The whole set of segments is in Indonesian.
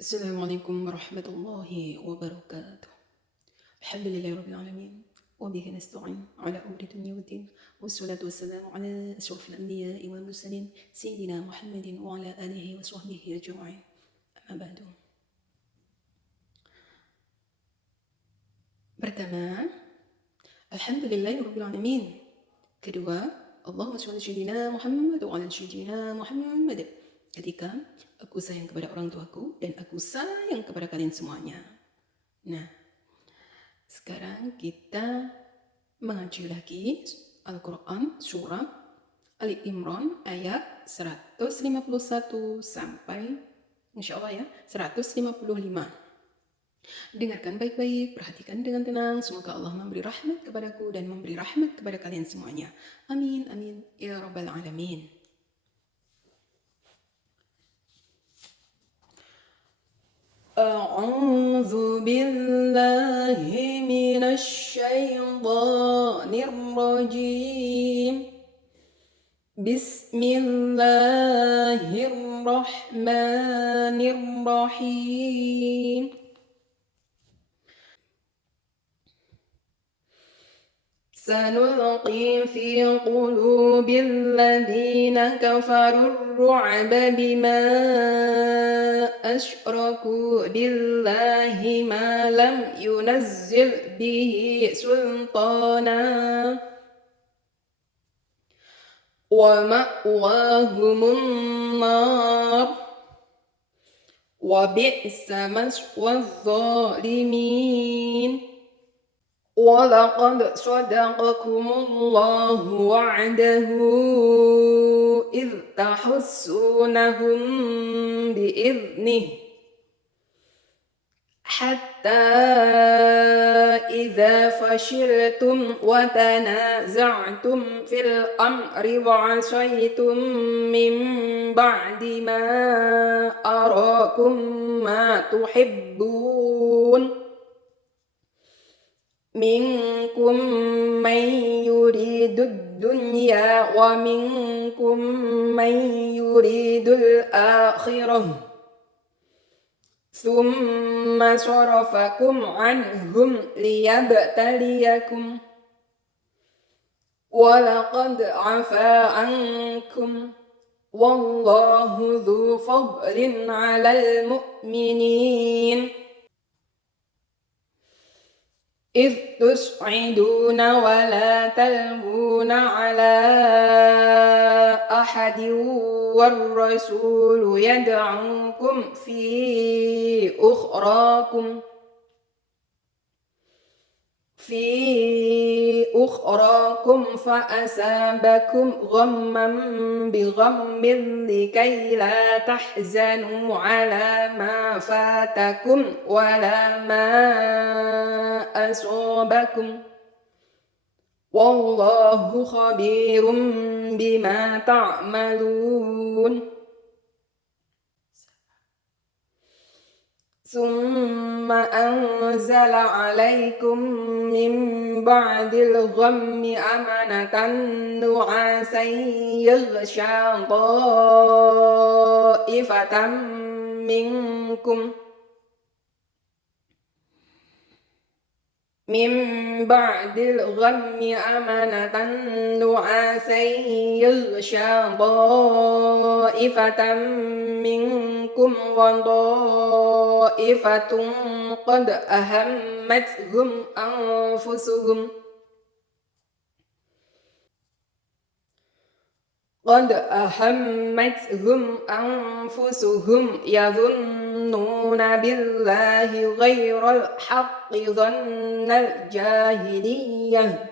السلام عليكم ورحمة الله وبركاته. الحمد لله رب العالمين، وبه نستعين على أمر الدنيا والدين، والصلاة والسلام على أشرف الأنبياء والمرسلين سيدنا محمد وعلى آله وصحبه أجمعين. أما بعد. Pertama, Alhamdulillah Rabbil Alamin. Kedua, Allahumma sholli sayyidina Muhammad wa ala sayyidina Muhammad. Ketika aku sayang kepada orang tuaku dan aku sayang kepada kalian semuanya. Nah, sekarang kita mengaji lagi Al-Quran surah Ali Imran ayat 151 sampai insya Allah ya 155. Dengarkan baik-baik, perhatikan dengan tenang. Semoga Allah memberi rahmat kepadaku dan memberi rahmat kepada kalian semuanya. Amin, amin, ya Rabbal Alamin. أعوذ بالله من الشيطان الرجيم بسم الله الرحمن الرحيم سنلقي في قلوب الذين كفروا الرعب بما أشركوا بالله ما لم ينزل به سلطانا ومأواهم النار وبئس مثوى الظالمين ولقد صدقكم الله وعده إذ تحسونهم بإذنه حتى إذا فشلتم وتنازعتم في الأمر وعصيتم من بعد ما أراكم ما تحبون منكم من يريد الدنيا ومنكم من يريد الآخرة ثم صرفكم عنهم ليبتليكم ولقد عفا عنكم والله ذو فضل على المؤمنين إذ تصعدون ولا تلوون على أحد والرسول يدعوكم في أخراكم فأصابكم غما بغم لكي لا تحزنوا على ما فاتكم ولا ما أصابكم والله خبير بما تعملون ثم أنزل عليكم من بعد الغم أمنة نعاسا يغشى طائفة منكم من بعد الغم أمنة نعاسا يغشى طائفة منكم وطائفة قد أهمتهم أنفسهم يظنون بالله غير الحق ظن الجاهلية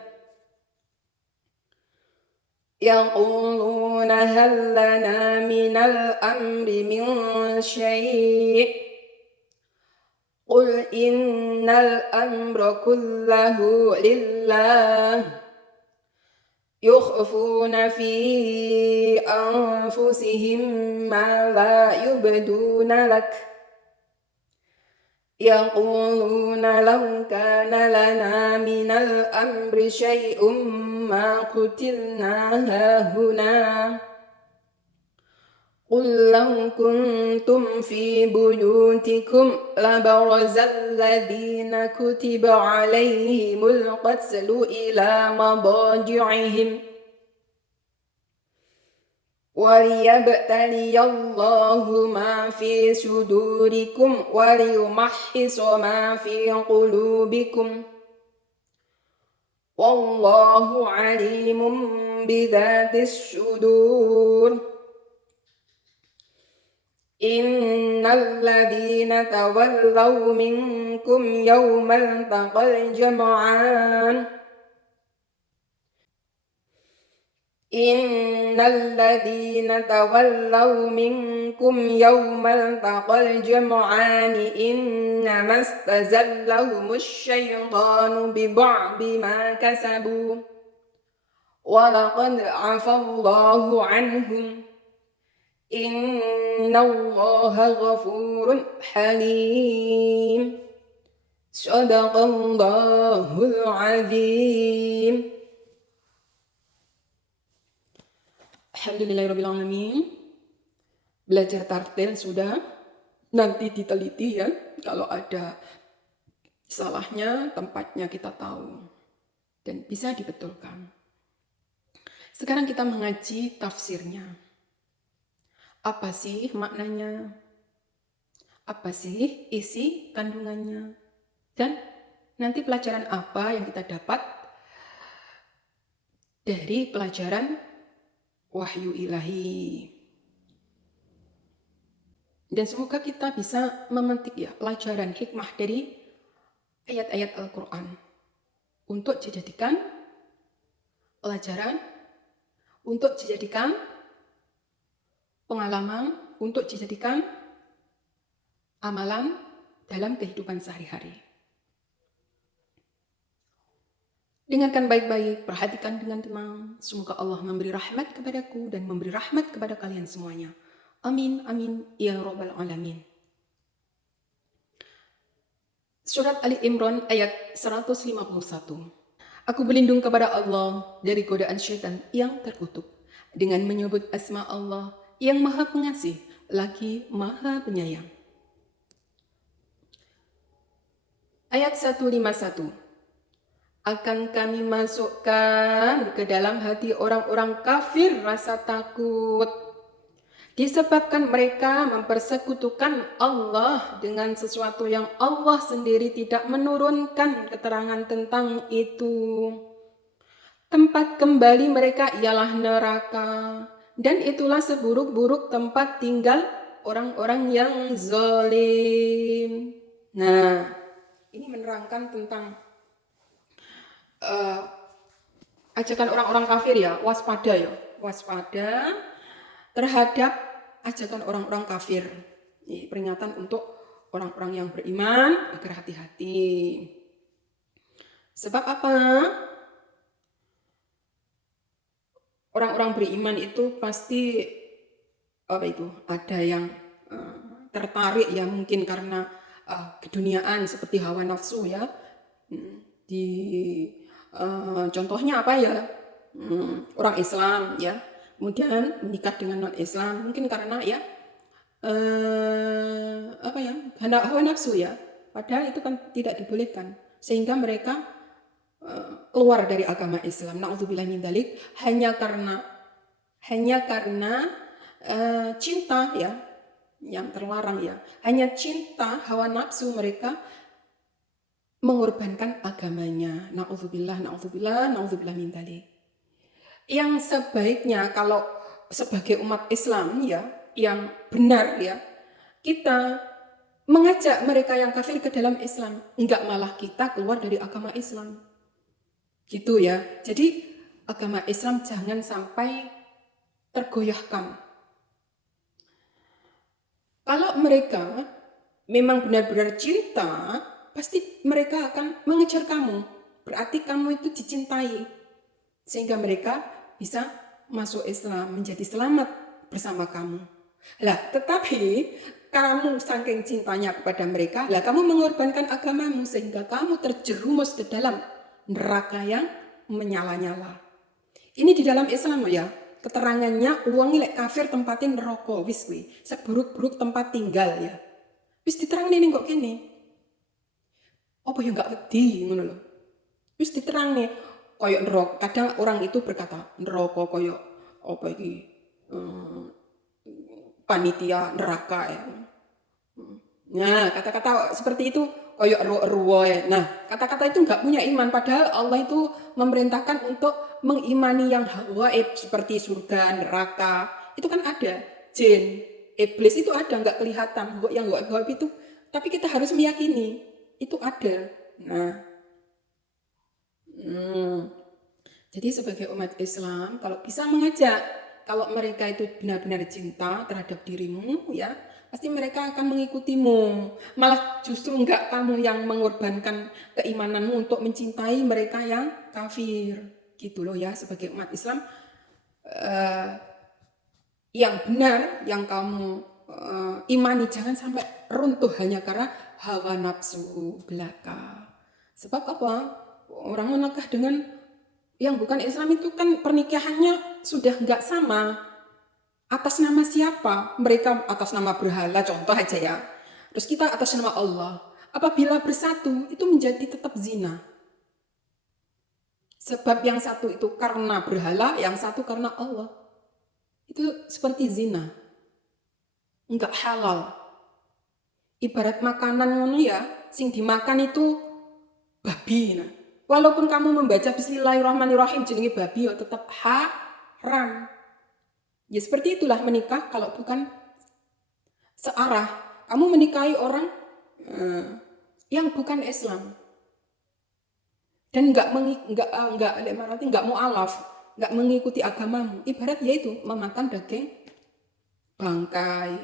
يقولون هل لنا من الأمر من شيء قل إن الأمر كله لله يخفون في أنفسهم ما لا يبدون لك يقولون لو كان لنا من الأمر شيء ما قتلنا هاهنا قل لو كنتم في بيوتكم لبرز الذين كتب عليهم القتل إلى مضاجعهم وليبتلي الله ما في صدوركم وليمحص ما في قلوبكم والله عليم بذات الصدور إن الذين تولوا منكم يوم التقى الجمعان إن الذين تولوا منكم يوم التقى الجمعان إنما استزلهم الشيطان ببعض ما كسبوا ولقد عفى الله عنهم إن الله غفور حليم صدق الله العظيم. Alhamdulillahirrabbilalamin. Belajar tartil sudah, nanti diteliti ya, kalau ada salahnya tempatnya kita tahu dan bisa dibetulkan. Sekarang kita mengaji tafsirnya. Apa sih maknanya? Apa sih isi kandungannya? Dan nanti pelajaran apa yang kita dapat dari pelajaran wahyu ilahi. Dan semoga kita bisa memetik ya pelajaran hikmah dari ayat-ayat Al-Quran untuk dijadikan pelajaran, untuk dijadikan pengalaman, untuk dijadikan amalan dalam kehidupan sehari-hari. Dengarkan baik-baik, perhatikan dengan tenang. Semoga Allah memberi rahmat kepadaku dan memberi rahmat kepada kalian semuanya. Amin, amin, ya Rabbal Alamin. Surat Ali Imran ayat 151. Aku berlindung kepada Allah dari godaan syaitan yang terkutuk dengan menyebut asma Allah yang maha pengasih lagi maha penyayang. Ayat 151. Akan kami masukkan ke dalam hati orang-orang kafir rasa takut, disebabkan mereka mempersekutukan Allah dengan sesuatu yang Allah sendiri tidak menurunkan keterangan tentang itu. Tempat kembali mereka ialah neraka, dan itulah seburuk-buruk tempat tinggal orang-orang yang zalim. Nah, ini menerangkan tentang ajakan orang-orang kafir ya, waspada terhadap ajakan orang-orang kafir. Ini peringatan untuk orang-orang yang beriman agar hati-hati. Sebab apa? Orang-orang beriman itu pasti ada yang tertarik ya, mungkin karena keduniaan seperti hawa nafsu ya. Contohnya apa ya? Orang Islam ya, kemudian menikah dengan non Islam mungkin karena ya hawa nafsu ya, padahal itu kan tidak dibolehkan, sehingga mereka keluar dari agama Islam. Na'udzubillah min dzalik, hanya karena cinta ya, yang terlarang ya, hanya cinta hawa nafsu mereka mengorbankan agamanya. Na'udzubillah min dzalik. Yang sebaiknya kalau sebagai umat Islam ya, yang benar ya, kita mengajak mereka yang kafir ke dalam Islam, enggak malah kita keluar dari agama Islam. Gitu ya. Jadi agama Islam jangan sampai tergoyahkan. Kalau mereka memang benar-benar cinta, pasti mereka akan mengejar kamu. Berarti kamu itu dicintai. Sehingga mereka bisa masuk Islam, menjadi selamat bersama kamu. Lah, tetapi kamu saking cintanya kepada mereka, lah kamu mengorbankan agamamu sehingga kamu terjerumus ke dalam neraka yang menyala-nyala. Ini di dalam Islam ya. Keterangannya uang lek kafir tempatin neraka wis kuwi. Seburuk-buruk tempat tinggal ya. Wis diterangne ning kok kene. Apa ya enggak wedi ngono lho. Wis diterangne koyo neraka. Kadang orang itu berkata, neraka koyo apa iki? Panitia neraka ya. Nah, kata-kata seperti itu koyo ruwo ya. Nah, kata-kata itu enggak punya iman padahal Allah itu memerintahkan untuk mengimani yang gaib seperti surga, neraka. Itu kan ada. Jin, iblis itu ada enggak kelihatan. Yang gaib itu tapi kita harus meyakini itu ada. Nah, jadi sebagai umat Islam kalau bisa mengajak, kalau mereka itu benar-benar cinta terhadap dirimu ya, pasti mereka akan mengikutimu. Malah justru enggak kamu yang mengorbankan keimananmu untuk mencintai mereka yang kafir. Gitu loh ya, sebagai umat Islam yang benar, yang kamu imani, jangan sampai runtuh hanya karena hawa nafsu belaka. Sebab apa? Orang menikah dengan yang bukan Islam itu kan pernikahannya sudah enggak sama. Atas nama siapa? Mereka atas nama berhala, contoh aja ya. Terus kita atas nama Allah. Apabila bersatu, itu menjadi tetap zina. Sebab yang satu itu karena berhala, yang satu karena Allah. Itu seperti zina. Enggak halal. Ibarat makanan ngono ya, sing dimakan itu babi. Nah. Walaupun kamu membaca Bismillahirrahmanirrahim jenenge babi, ya tetap haram. Ya seperti itulah menikah kalau bukan searah. Kamu menikahi orang yang bukan Islam dan enggak mu'alaf, enggak mengikuti agamamu. Ibarat yaitu memakan daging bangkai.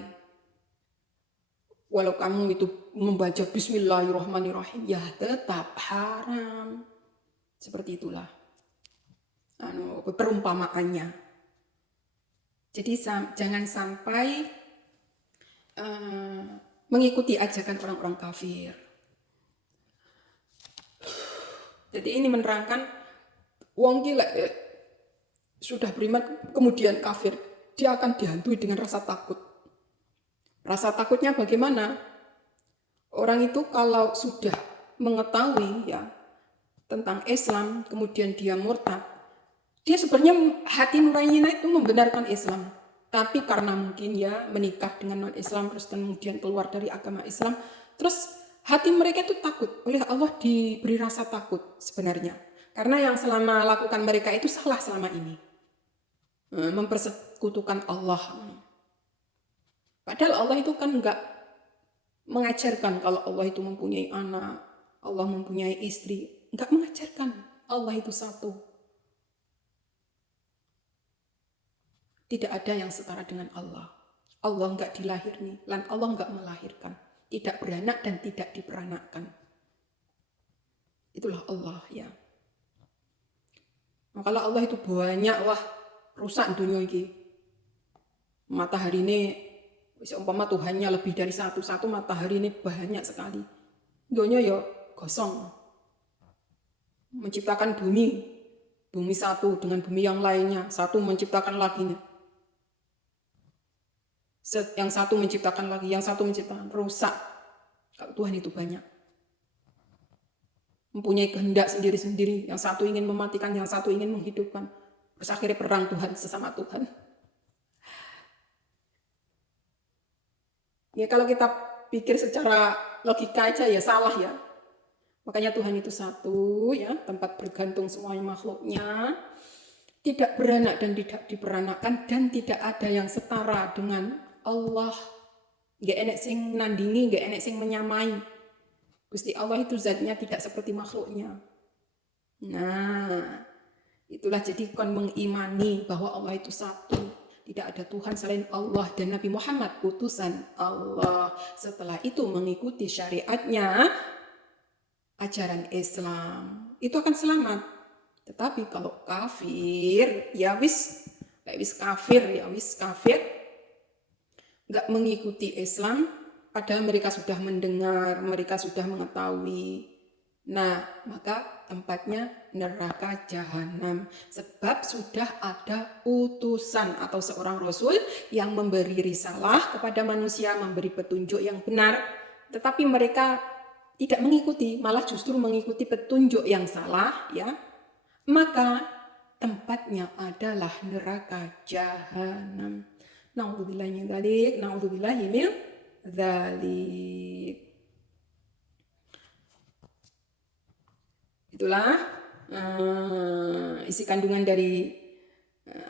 Walau kamu itu membaca Bismillahirrahmanirrahim, ya tetap haram. Seperti itulah perumpamaannya. Jadi jangan sampai mengikuti ajakan orang-orang kafir. Jadi ini menerangkan wong gila sudah beriman kemudian kafir, dia akan dihantui dengan rasa takut. Rasa takutnya bagaimana? Orang itu kalau sudah mengetahui ya tentang Islam, kemudian dia murtad, dia sebenarnya hati nuraninya itu membenarkan Islam. Tapi karena mungkin ya menikah dengan non-Islam, terus kemudian keluar dari agama Islam, terus hati mereka itu takut. Oleh Allah diberi rasa takut sebenarnya. Karena yang selama lakukan mereka itu salah selama ini. Mempersekutukan Allah. Padahal Allah itu kan enggak mengajarkan kalau Allah itu mempunyai anak, Allah mempunyai istri. Enggak mengajarkan. Allah itu satu. Tidak ada yang setara dengan Allah. Allah enggak dilahirkan, dan Allah enggak melahirkan. Tidak beranak dan tidak diperanakkan. Itulah Allah ya. Nah, kalau Allah itu banyak, wah rusak dunia ini. Matahari ini, seumpama Tuhannya lebih dari satu matahari ini banyak sekali. Dunia ya gosong. Menciptakan bumi satu dengan bumi yang lainnya, satu menciptakan laginya. Yang satu menciptakan lagi, yang satu menciptakan, rusak. Kalau Tuhan itu banyak. Mempunyai kehendak sendiri-sendiri. Yang satu ingin mematikan, yang satu ingin menghidupkan. Terus akhirnya perang Tuhan sesama Tuhan. Ya kalau kita pikir secara logika aja ya salah ya. Makanya Tuhan itu satu ya, tempat bergantung semuanya makhluknya. Tidak beranak dan tidak diperanakkan, dan tidak ada yang setara dengan Allah. Gak enek sing nandingi, gak enek sing menyamai. Gusti Allah itu zatnya tidak seperti makhluknya. Nah, itulah jadi kon mengimani bahwa Allah itu satu. Tidak ada Tuhan selain Allah, dan Nabi Muhammad utusan Allah. Setelah itu mengikuti syariatnya, ajaran Islam, itu akan selamat. Tetapi kalau kafir, ya wis kafir, nggak mengikuti Islam, padahal mereka sudah mendengar, mereka sudah mengetahui. Nah, maka tempatnya neraka jahanam. Sebab sudah ada utusan atau seorang rasul yang memberi risalah kepada manusia, memberi petunjuk yang benar, tetapi mereka tidak mengikuti, malah justru mengikuti petunjuk yang salah, ya. Maka tempatnya adalah neraka jahanam. Na'udzubillahi min dzalik, na'udzubillahi min dzalik. Itulah isi kandungan dari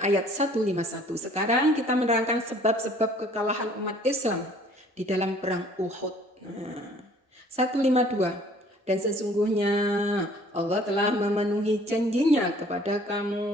ayat 151. Sekarang kita menerangkan sebab-sebab kekalahan umat Islam di dalam perang Uhud. 152. Dan sesungguhnya Allah telah memenuhi janjinya kepada kamu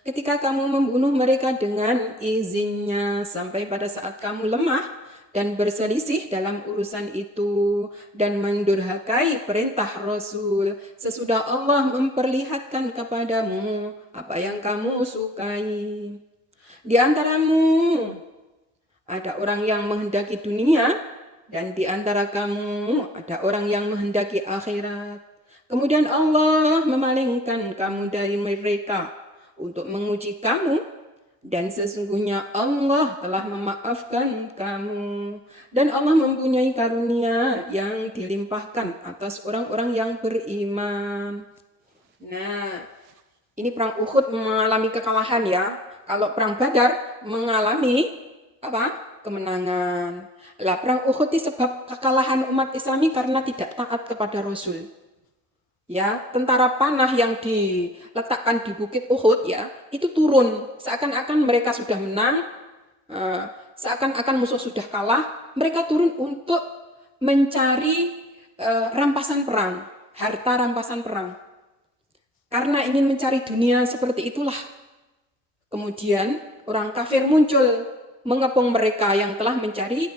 ketika kamu membunuh mereka dengan izinnya sampai pada saat kamu lemah dan berselisih dalam urusan itu dan mendurhakai perintah Rasul sesudah Allah memperlihatkan kepadamu apa yang kamu sukai. Di antaramu ada orang yang menghendaki dunia dan di antara kamu ada orang yang menghendaki akhirat. Kemudian Allah memalingkan kamu dari mereka untuk menguji kamu, dan sesungguhnya Allah telah memaafkan kamu, dan Allah mempunyai karunia yang dilimpahkan atas orang-orang yang beriman. Nah, ini perang Uhud mengalami kekalahan ya. Kalau perang Badar mengalami apa? Kemenangan. Lah perang Uhud itu sebab kekalahan umat Islami karena tidak taat kepada Rasul. Ya, tentara panah yang diletakkan di bukit Uhud ya, itu turun. Seakan-akan mereka sudah menang, seakan-akan musuh sudah kalah, mereka turun untuk mencari rampasan perang, harta rampasan perang. Karena ingin mencari dunia seperti itulah. Kemudian orang kafir muncul mengepung mereka yang telah mencari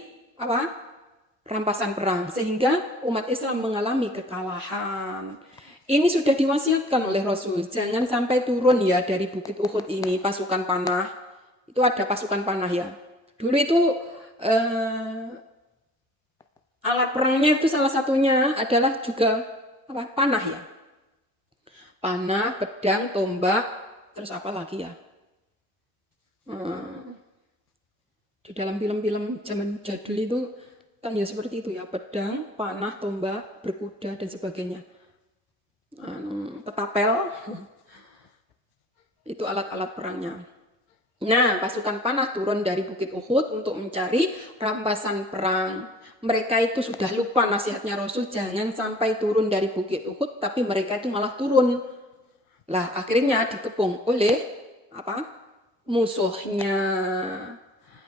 rampasan perang, sehingga umat Islam mengalami kekalahan. Ini sudah diwasiatkan oleh Rasul, jangan sampai turun ya dari bukit Uhud ini pasukan panah. Itu ada pasukan panah ya. Dulu itu alat perangnya itu salah satunya adalah juga panah ya. Panah, pedang, tombak, terus apa lagi ya? Di dalam film-film zaman jadul itu kan ya seperti itu ya, pedang, panah, tombak, berkuda dan sebagainya. Ketapel, itu alat-alat perangnya. Nah, pasukan panah turun dari Bukit Uhud untuk mencari rampasan perang. Mereka itu sudah lupa nasihatnya Rasul, jangan sampai turun dari Bukit Uhud, tapi mereka itu malah turun. Lah, akhirnya dikepung oleh musuhnya.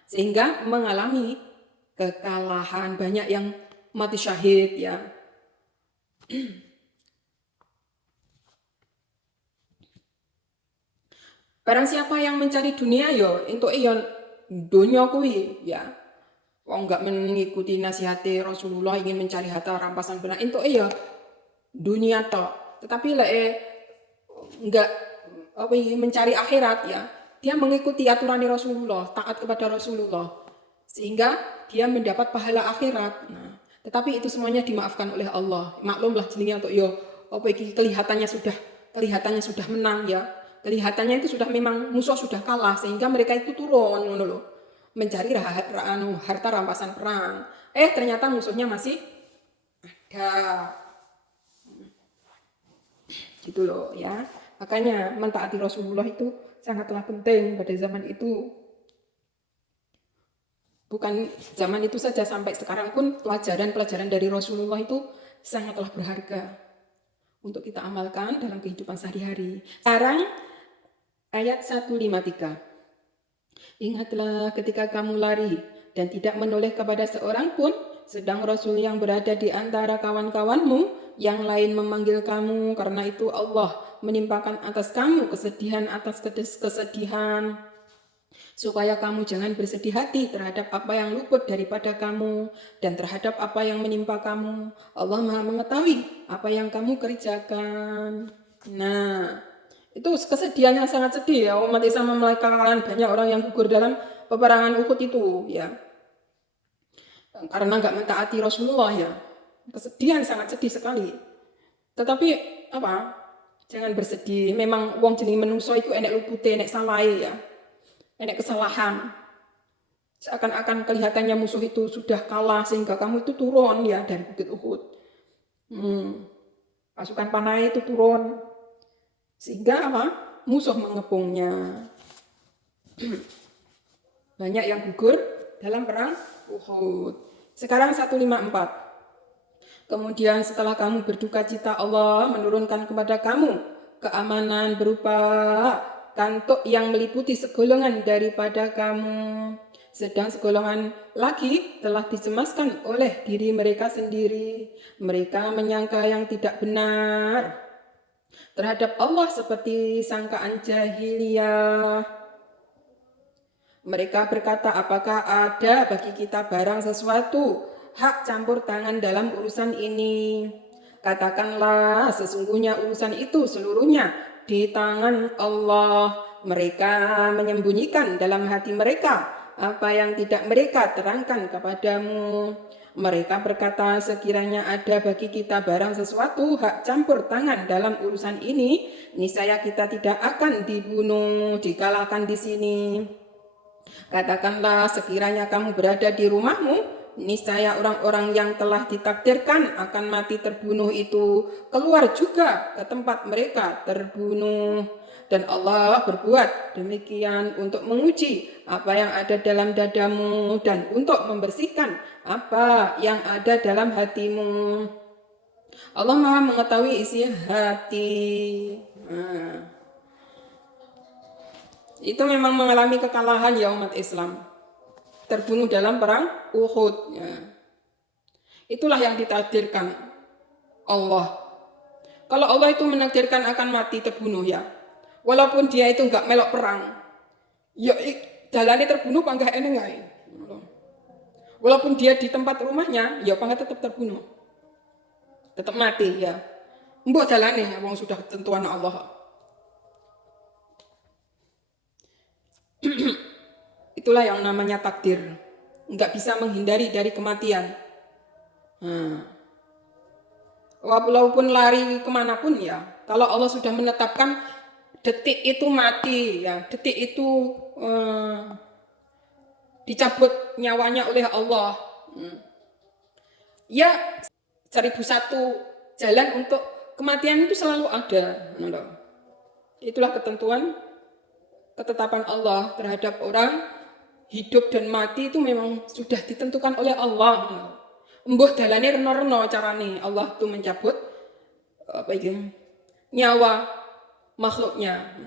Sehingga mengalami kekalahan, banyak yang mati syahid ya. Barang siapa yang mencari dunia yo, entuk dunia kuwi ya. Wong enggak mengikuti nasihat Rasulullah ingin mencari harta rampasan benar, entuk ya dunia tok. Tetapi enggak mencari akhirat ya. Dia mengikuti aturan Rasulullah, taat kepada Rasulullah, sehingga dia mendapat pahala akhirat. Nah, tetapi itu semuanya dimaafkan oleh Allah. Maklumlah jenenge untuk kelihatannya sudah menang ya. Kelihatannya itu sudah memang musuh sudah kalah, sehingga mereka itu turun mencari harta rampasan perang. Ternyata musuhnya masih ada. Gitu loh ya. Makanya mentaati Rasulullah itu sangatlah penting pada zaman itu. Bukan zaman itu saja, sampai sekarang pun pelajaran-pelajaran dari Rasulullah itu sangatlah berharga untuk kita amalkan dalam kehidupan sehari-hari. Sekarang ayat 153. Ingatlah ketika kamu lari dan tidak menoleh kepada seorang pun, sedang Rasul yang berada di antara kawan-kawanmu yang lain memanggil kamu, karena itu Allah menimpakan atas kamu kesedihan atas kesedihan, supaya kamu jangan bersedih hati terhadap apa yang luput daripada kamu dan terhadap apa yang menimpa kamu. Allah Maha mengetahui apa yang kamu kerjakan. Nah, itu kesedihannya sangat sedih ya, umat Islam memelakan banyak orang yang gugur dalam peperangan Uhud itu ya, karena nggak mentaati Rasulullah ya. Kesedihan sangat sedih sekali. Tetapi apa? Jangan bersedih. Memang wong jenenge menungso iku enek lupute, enek salahe ya. Enek kesalahan. Seakan-akan kelihatannya musuh itu sudah kalah sehingga kamu itu turun ya dari Bukit Uhud. Pasukan panah itu turun. Sehingga apa? Musuh mengepungnya. Banyak yang gugur dalam perang Uhud. Sekarang 154. Kemudian setelah kamu berduka cita, Allah menurunkan kepada kamu keamanan berupa kantuk yang meliputi segolongan daripada kamu. Sedang segolongan lagi telah dicemaskan oleh diri mereka sendiri. Mereka menyangka yang tidak benar terhadap Allah seperti sangkaan jahiliyah. Mereka berkata, apakah ada bagi kita barang sesuatu hak campur tangan dalam urusan ini? Katakanlah, sesungguhnya urusan itu seluruhnya di tangan Allah. Mereka menyembunyikan dalam hati mereka apa yang tidak mereka terangkan kepadamu. Mereka berkata, sekiranya ada bagi kita barang sesuatu hak campur tangan dalam urusan ini, niscaya kita tidak akan dibunuh, dikalahkan di sini. Katakanlah, sekiranya kamu berada di rumahmu, niscaya orang-orang yang telah ditakdirkan akan mati terbunuh itu keluar juga ke tempat mereka terbunuh. Dan Allah berbuat demikian untuk menguji apa yang ada dalam dadamu dan untuk membersihkan apa yang ada dalam hatimu. Allah Maha mengetahui isi hati. Itu memang mengalami kekalahan ya umat Islam. Terbunuh dalam perang Uhud. Ya. Itulah yang ditakdirkan Allah. Kalau Allah itu menakdirkan akan mati terbunuh ya. Walaupun dia itu enggak melok perang. Ya jalane terbunuh panggah eneng ae. Walaupun dia di tempat rumahnya, ya panggah tetap terbunuh. Tetap mati ya. Mbok jalane wong sudah ketentuan Allah. Itulah yang namanya takdir. Enggak bisa menghindari dari kematian. Walaupun lari kemanapun ya, kalau Allah sudah menetapkan detik itu mati ya, detik itu dicabut nyawanya oleh Allah. Ya 1001 jalan untuk kematian itu selalu ada. Itulah ketentuan ketetapan Allah terhadap orang hidup dan mati itu memang sudah ditentukan oleh Allah. Embuh dalane reno-reno carane Allah itu mencabut nyawa makhluknya.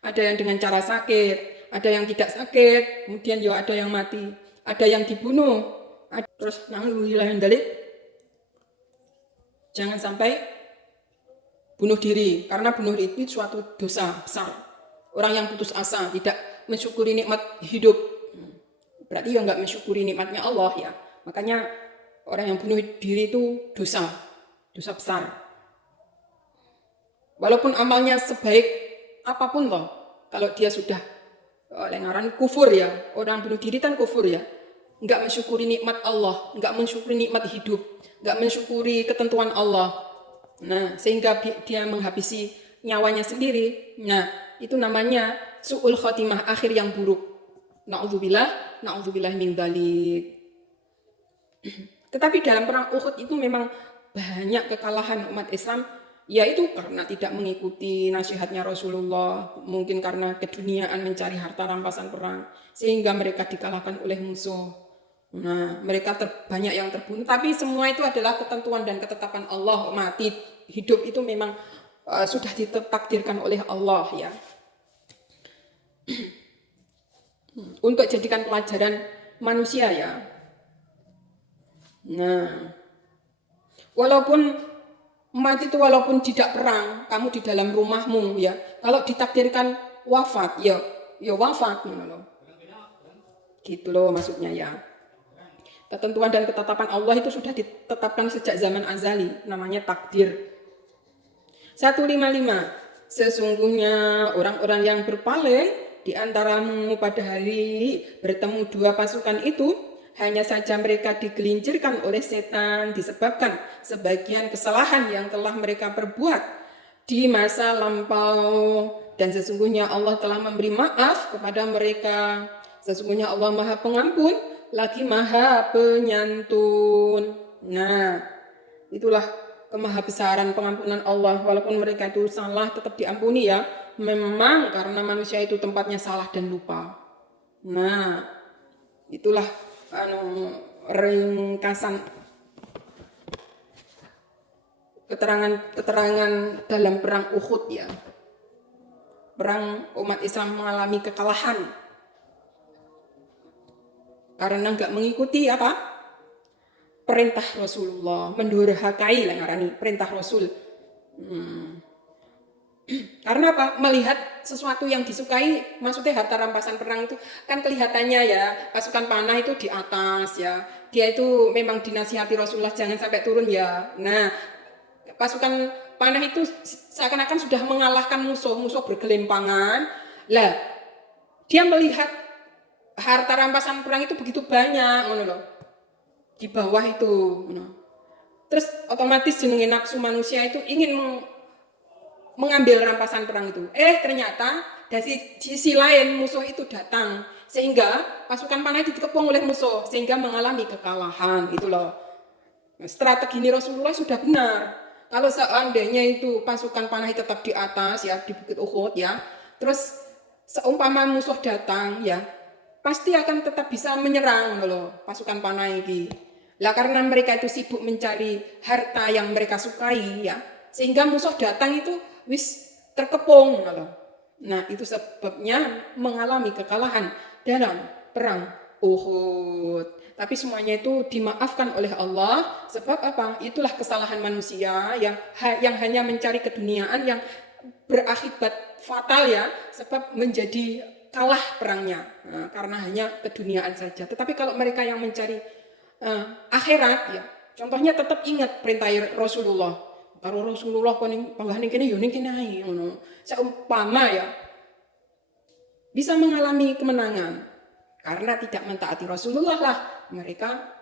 Ada yang dengan cara sakit, ada yang tidak sakit, kemudian ya ada yang mati, ada yang dibunuh. Terus nanggulilahin dalik. Jangan sampai bunuh diri, karena bunuh diri itu suatu dosa besar. Orang yang putus asa, tidak mensyukuri nikmat hidup, berarti ya nggak mensyukuri nikmatnya Allah ya. Makanya orang yang bunuh diri itu dosa besar. Walaupun amalnya sebaik apapun loh, kalau dia sudah lengaran kufur ya, orang bunuh diri kan kufur ya, nggak mensyukuri nikmat Allah, nggak mensyukuri nikmat hidup, nggak mensyukuri ketentuan Allah. Nah, sehingga dia menghabisi nyawanya sendiri. Nah, itu namanya su'ul khotimah, akhir yang buruk. Na'udzubillah min dzalik. Tetapi dalam perang Uhud itu memang banyak kekalahan umat Islam, yaitu karena tidak mengikuti nasihatnya Rasulullah, mungkin karena keduniaan mencari harta rampasan perang, sehingga mereka dikalahkan oleh musuh. Nah, mereka banyak yang terbunuh, tapi semua itu adalah ketentuan dan ketetapan Allah. Mati, hidup itu memang sudah ditakdirkan oleh Allah ya. Untuk jadikan pelajaran manusia ya. Nah, walaupun mati itu walaupun tidak perang, kamu di dalam rumahmu ya. Kalau ditakdirkan wafat ya wafat gitu loh maksudnya ya. Ketentuan dan ketetapan Allah itu sudah ditetapkan sejak zaman azali, namanya takdir. 155. Sesungguhnya orang-orang yang berpaling di antaramu pada hari bertemu dua pasukan itu hanya saja mereka digelincirkan oleh setan disebabkan sebagian kesalahan yang telah mereka perbuat di masa lampau. Dan sesungguhnya Allah telah memberi maaf kepada mereka. Sesungguhnya Allah Maha Pengampun lagi Maha Penyantun. Nah, itulah kemahabesaran pengampunan Allah. Walaupun mereka itu salah tetap diampuni ya. Memang karena manusia itu tempatnya salah dan lupa. Nah, itulah ringkasan keterangan dalam perang Uhud ya. Perang umat Islam mengalami kekalahan karena nggak mengikuti apa? Perintah Rasulullah, mendurhakai lah ngarani perintah Rasul. Karena apa? Melihat sesuatu yang disukai, maksudnya harta rampasan perang itu kan kelihatannya ya, pasukan panah itu di atas ya. Dia itu memang dinasihati Rasulullah jangan sampai turun ya. Nah, pasukan panah itu seakan-akan sudah mengalahkan musuh bergelimpangan. Lah, dia melihat harta rampasan perang itu begitu banyak, ngono loh. Di bawah itu, terus otomatis jenenge nafsu manusia itu ingin mengambil rampasan perang itu. Ternyata dari sisi lain musuh itu datang sehingga pasukan panah itu dikepung oleh musuh sehingga mengalami kekalahan gitu loh. Strategi ini Rasulullah sudah benar. Kalau seandainya itu pasukan panah tetap di atas ya di Bukit Uhud ya, terus seumpama musuh datang ya, pasti akan tetap bisa menyerang loh pasukan panah ini. Lah karena mereka itu sibuk mencari harta yang mereka sukai ya, sehingga musuh datang itu wis terkepung loh. Nah, itu sebabnya mengalami kekalahan dalam perang Uhud. Tapi semuanya itu dimaafkan oleh Allah. Sebab apa? Itulah kesalahan manusia yang hanya mencari keduniaan yang berakibat fatal ya. Sebab menjadi kalah perangnya karena hanya keduniaan saja. Tetapi kalau mereka yang mencari akhirat ya, contohnya tetap ingat perintah Rasulullah. Kalau Rasulullah panggahane kene yo ning kene ae ngono. Seumpama ya bisa mengalami kemenangan karena tidak mentaati Rasulullah lah mereka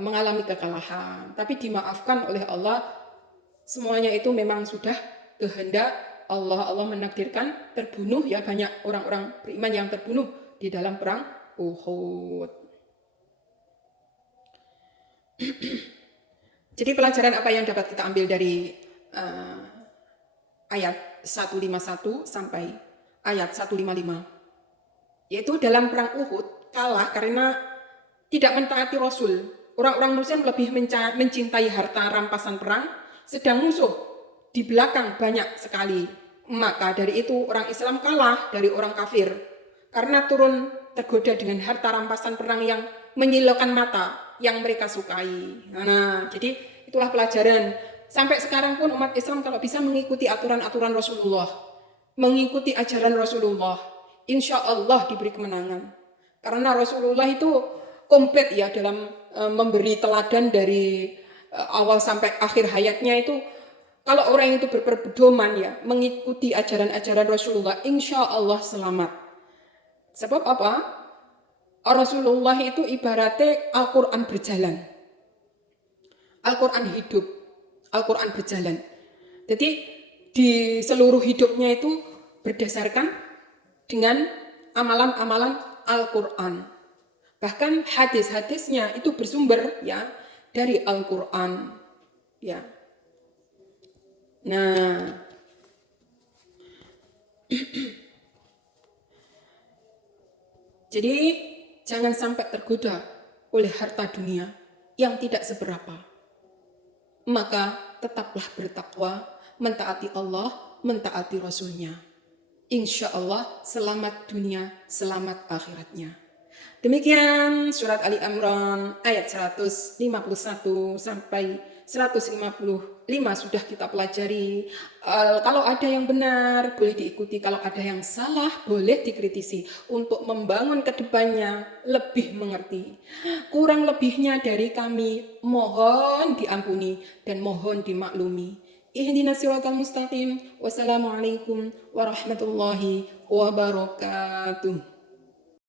mengalami kekalahan, tapi dimaafkan oleh Allah. Semuanya itu memang sudah kehendak Allah. Allah menakdirkan terbunuh ya banyak orang-orang beriman yang terbunuh di dalam perang Uhud. Jadi pelajaran apa yang dapat kita ambil dari ayat 151 sampai ayat 155? Yaitu dalam perang Uhud kalah karena tidak mentaati Rasul. Orang-orang Muslim lebih mencintai harta rampasan perang, sedang musuh di belakang banyak sekali. Maka dari itu orang Islam kalah dari orang kafir karena turun tergoda dengan harta rampasan perang yang menyilaukan mata yang mereka sukai. Nah, jadi itulah pelajaran. Sampai sekarang pun umat Islam kalau bisa mengikuti aturan-aturan Rasulullah, mengikuti ajaran Rasulullah, insya Allah diberi kemenangan. Karena Rasulullah itu komplit ya dalam memberi teladan dari awal sampai akhir hayatnya itu. Kalau orang itu berpedoman ya, mengikuti ajaran-ajaran Rasulullah, insya Allah selamat. Sebab apa? Rasulullah itu ibaratnya Al-Quran berjalan. Al-Quran hidup, Al-Quran berjalan. Jadi di seluruh hidupnya itu berdasarkan dengan amalan-amalan Al-Quran. Bahkan hadis-hadisnya itu bersumber ya dari Al-Quran. Ya. Nah, jadi jangan sampai tergoda oleh harta dunia yang tidak seberapa. Maka tetaplah bertakwa, mentaati Allah, mentaati Rasulnya. Insya Allah selamat dunia, selamat akhiratnya. Demikian surat Ali Imran ayat 151 sampai 155 sudah kita pelajari. Kalau ada yang benar boleh diikuti, kalau ada yang salah boleh dikritisi untuk membangun kedepannya lebih mengerti. Kurang lebihnya dari kami mohon diampuni dan mohon dimaklumi. Ihdinas siratal mustaqim. Wassalamualaikum warahmatullahi wabarakatuh.